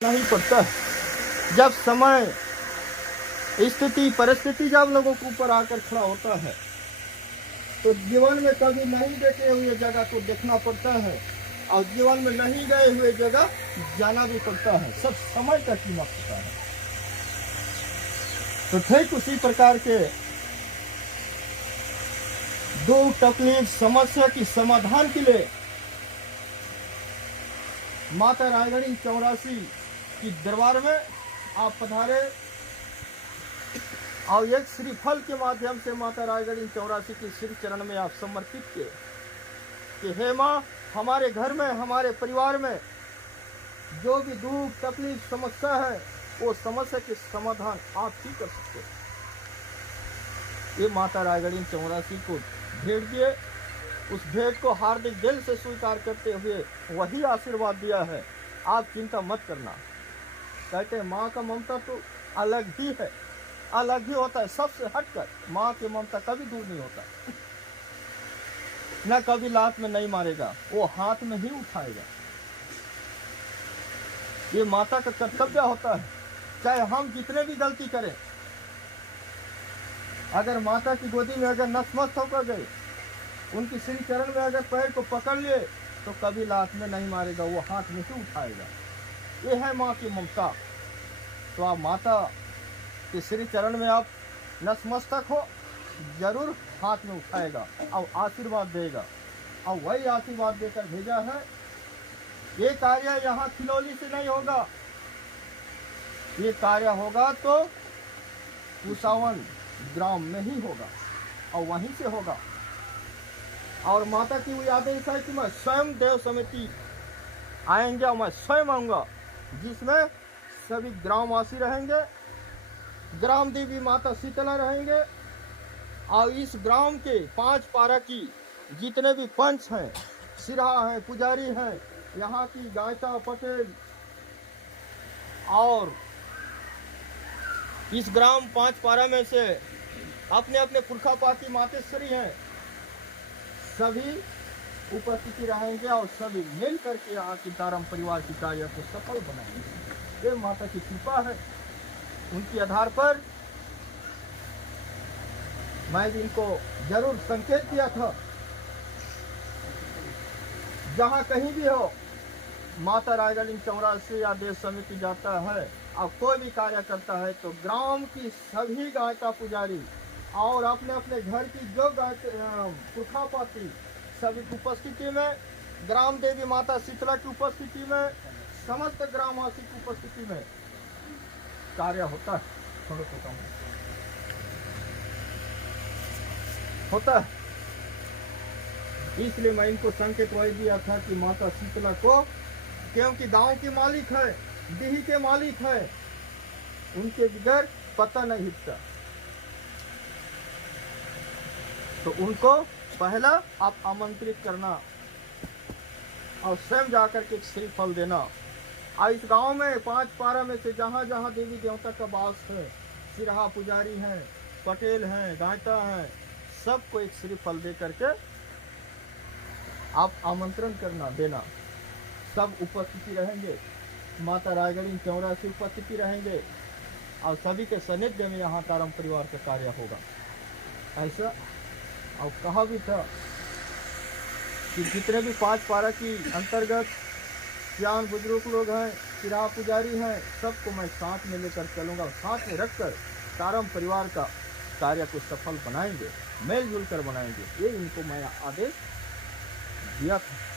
नहीं पड़ता है। जब समय स्थिति परिस्थिति जब लोगों के ऊपर आकर खड़ा होता है तो जीवन में कभी नहीं देखे हुए जगह को देखना पड़ता है और जीवन में नहीं गए हुए जगह जाना भी पड़ता है। सब समय का कीमत होता है। तो ठीक उसी प्रकार के दुख तकलीफ समस्या की समाधान के लिए माता रायगढ़ी 84 की दरबार में आप पधारे और एक श्रीफल के माध्यम से माता रायगढ़ी 84 की श्री चरण में आप समर्पित किए कि हे माँ, हमारे घर में हमारे परिवार में जो भी दुख तकलीफ समस्या है वो समस्या के समाधान आप ही कर सकते। ये माता रायगढ़ी 84 को भेंट दिए। उस भेंट को हार्दिक दिल से स्वीकार करते हुए वही आशीर्वाद दिया है, आप चिंता मत करना। कहते हैं माँ का ममता तो अलग ही है, अलग ही होता है, सबसे हटकर। माँ की ममता कभी दूर नहीं होता, न कभी लात में नहीं मारेगा, वो हाथ में ही उठाएगा। ये माता का कर्तव्य होता है। चाहे हम जितने भी गलती करें, अगर माता की गोदी में अगर नतमस्तक होकर गए, उनकी श्री चरण में अगर पैर को पकड़ लिए तो कभी लात में नहीं मारेगा, वो हाथ में ही उठाएगा। ये है माँ की ममता। तो आप माता के श्री चरण में आप नतमस्तक हो, जरूर हाथ में उठाएगा और आशीर्वाद देगा। और वही आशीर्वाद देकर भेजा है। ये कार्य यहाँ खिलौली से नहीं होगा, ये कार्य होगा तो कुसावन ग्राम में ही होगा और वहीं से होगा। और माता की वो आदेश है कि मैं स्वयं देव समिति आएंगे और मैं स्वयं आऊँगा, जिसमें सभी ग्रामवासी रहेंगे, ग्राम देवी माता शीतला रहेंगे और इस ग्राम के 5 पारा की जितने भी पंच हैं, सिरहा हैं, पुजारी हैं, यहाँ की गायता पटेल और इस ग्राम 5 पारा में से अपने अपने पुरखापाती मातेश्वरी हैं, सभी उपस्थिति रहेंगे और सभी मिल करके यहाँ की तारम परिवार की कार्य को सफल बनाएंगे। ये माता की कृपा है। उनके आधार पर मैं भी इनको जरूर संकेत दिया था, जहाँ कहीं भी हो माता रायगढ़ी 84 या देव समिति जाता है और कोई भी कार्य करता है तो ग्राम की सभी गायका पुजारी और अपने अपने घर की जो पुरखापाती सभी की उपस्थिति में, ग्राम देवी माता शीतला की उपस्थिति में, समस्त ग्रामवासी की उपस्थिति में कार्य होता है। थोड़ा सा कम होता है। इसलिए मैं इनको संकेत वही दिया था कि माता शीतला को, क्योंकि गांव के मालिक है, डीही के मालिक है, उनके बगैर पता नहीं हिलता। तो उनको पहला आप आमंत्रित करना और स्वयं जाकर के श्रीफल देना। और इस गांव में 5 पारा में से जहाँ जहाँ देवी देवता का वास है, सिरहा पुजारी हैं, पटेल हैं, गायता हैं, सबको एक श्रीफल दे करके आप आमंत्रण करना देना। सब उपस्थिति रहेंगे, माता रायगढ़ी 84 उपस्थिति रहेंगे और सभी के सानिध्य में यहाँ तारम परिवार का कार्य होगा। ऐसा और कहा भी था कि जितने भी 5 पारा की अंतर्गत सियान बुजुर्ग लोग हैं, सिरहा पुजारी हैं, सबको मैं साथ में लेकर चलूँगा और साथ में रखकर तारम परिवार का कार्य को सफल बनाएंगे, मिलजुल कर बनाएंगे। ये इनको मैं आदेश दिया था।